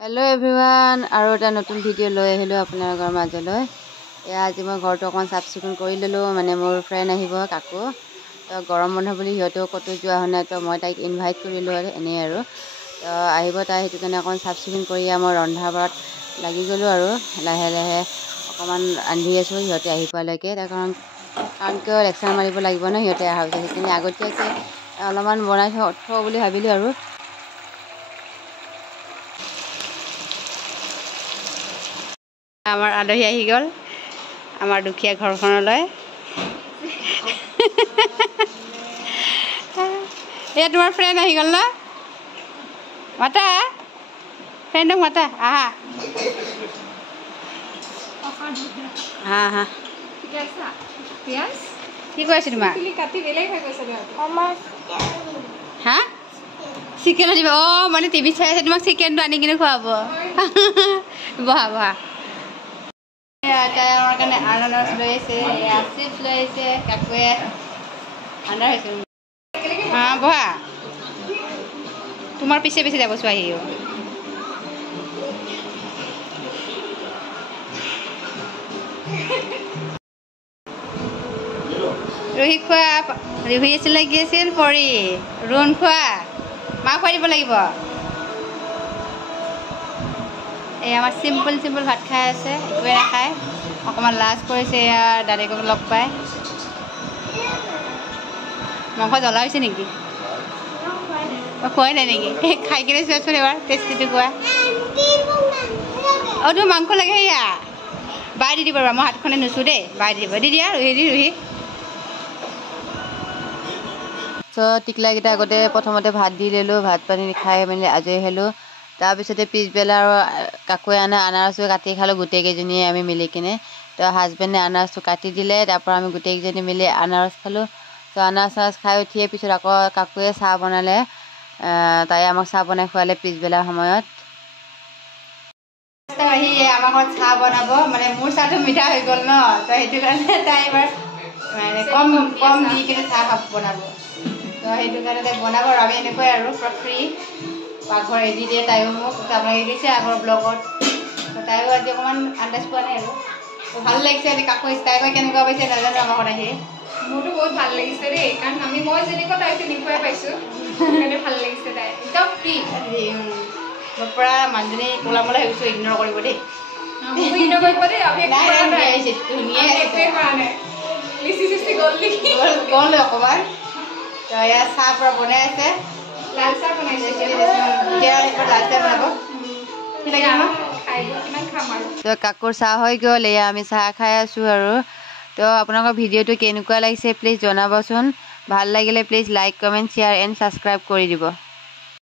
Hello everyone और এটা নতুন ভিডিও লৈ আহিলো আপোনালোকৰ মাজলৈ। আজি মই ঘৰটো অকমান সাফ চিকুণ কৰি ললো, মানে মোৰ ফ্ৰেন্ড আহিব কাকু, তো গৰম বন্ধ বুলি হিয়তো কতো যোৱা হোৱা নাই, তো মই তাইক ইনভাইট কৰিলো আৰু এনে আৰু তো আহিব তাই, সেইটো কাৰণে অকমান সাফ চিকুণ কৰি মই ৰন্ধা বঢ়াত লাগি গলো আৰু লাহে লাহে অকমান ৰান্ধি আছো হিয়তে আহি পোৱালৈকে। তাৰ কাৰণ কিয় লেকচাৰ মাৰিব লাগিব ন হিয়তে অহাৰ পিছত, সেইখিনি আগতীয়াকৈ অলপমান বনাই থওঁ বুলি ভাবিলো আৰু। আমাৰ আলহী আহি গ'ল আমাৰ দুখীয়া ঘৰখনলৈ। এয়া তোমাৰ ফ্ৰেণ্ড আহি গ'ল ন, মাতা ফ্ৰেণ্ডক মাতা, আহা হা হা। কি কৈ আছো তোমাক? হা চিকেন দিব? অঁ মানে টিভি চাই আছে, তোমাক চিকেনটো আনি কিনে খুৱাব। বহা বহা। তাই আমাৰ কাৰণে আনাৰস লৈ আহিছে, চিপছ লৈ আহিছে, কাকুৱে আন্ধাৰ হৈছে। হা বহা, তোমাৰ পিছে পিছে যাব চোৱাহিও। ৰুহি খোৱা, ৰুহি আছিল কি আছিল পৰি, ৰোণ খোৱা, মাক খুৱাই দিব লাগিব। এই আমাৰ চিম্পল চিম্পল ভাত খাই আছে, একোৱে নাখায়, অকণমান লাজ কৰিছে ইয়াৰ দাদাকক লগ পাই। মাংস জ্বলা হৈছে নেকি? খোৱাই নাই নেকি? খাই কিনে চোৱাচোন এবাৰ টেষ্টিটো কোৱা। অঁ তোমাৰ মাংস লাগে সেয়া বাই দি দিব, মই হাতখনে নুচোঁ দেই, বাই দি দিব, দি দিয়া ৰুহি। টিকলাকেইটা আগতে প্ৰথমতে ভাত দি দিলোঁ, ভাত পানী খাই মেলি আজৰি হ'লোঁ। তাৰপিছতে পিছবেলা আৰু কাকুৱে আনাৰসটো কাটি খালোঁ গোটেইকেইজনীয়ে আমি মিলি কিনে। তো হাজবেণ্ডে আনাৰসটো কাটি দিলে, তাৰপৰা আমি গোটেইকেইজনী মিলি আনাৰস খালোঁ। তো আনাৰস খাই উঠিয়ে পিছত আকৌ কাকুৱে চাহ বনালে, তাই আমাক চাহ বনাই খুৱালে পিছবেলা সময়ত। আহি আমাৰ ঘৰত চাহ বনাব, মানে মোৰ চাহটো মিঠা হৈ গ'ল ন, তো সেইটো কাৰণে তাই এবাৰ মানে কম দি কিনে চাহ বনাব, তো সেইটো কাৰণে তাই বনাব আৰু আমি এনেকুৱাই আৰু ফ্ৰী পাকঘৰ এৰি দিয়ে তাইও মোক, আপোনাক এৰি দিছে আগৰ ব্লগত, তাইও আজি অকণমান আন্দাজ পোৱা নাই আৰু। ভাল লাগিছে আজি কাকু তাইকৈ কেনেকুৱা পাইছে নাজানো আমাৰ ঘৰত আহি। মোৰতো বহুত ভাল লাগিছে দেই, কাৰণ মই যেনেকুৱা তাই তেনেকুৱাই পাইছোঁ, সেইকাৰণে ভাল লাগিছে। তাই একদম ফ্ৰী, মই পৰা মানুহজনী ক'লা মলা হৈ গৈছোঁ, ইগন'ৰ কৰিব দেই। গ'ল অকণমান, তো ইয়াত চাহ পৰা বনাই আছে, লাল চাহ বনাইছে, লাল চাহ বনাব। তো কাকুৰ চাহ হৈ গ'ল, এয়া আমি চাহ খাই আছোঁ আৰু। তো আপোনালোকৰ ভিডিঅ'টো কেনেকুৱা লাগিছে প্লিজ জনাবচোন, ভাল লাগিলে please like comment share and subscribe কৰি দিব।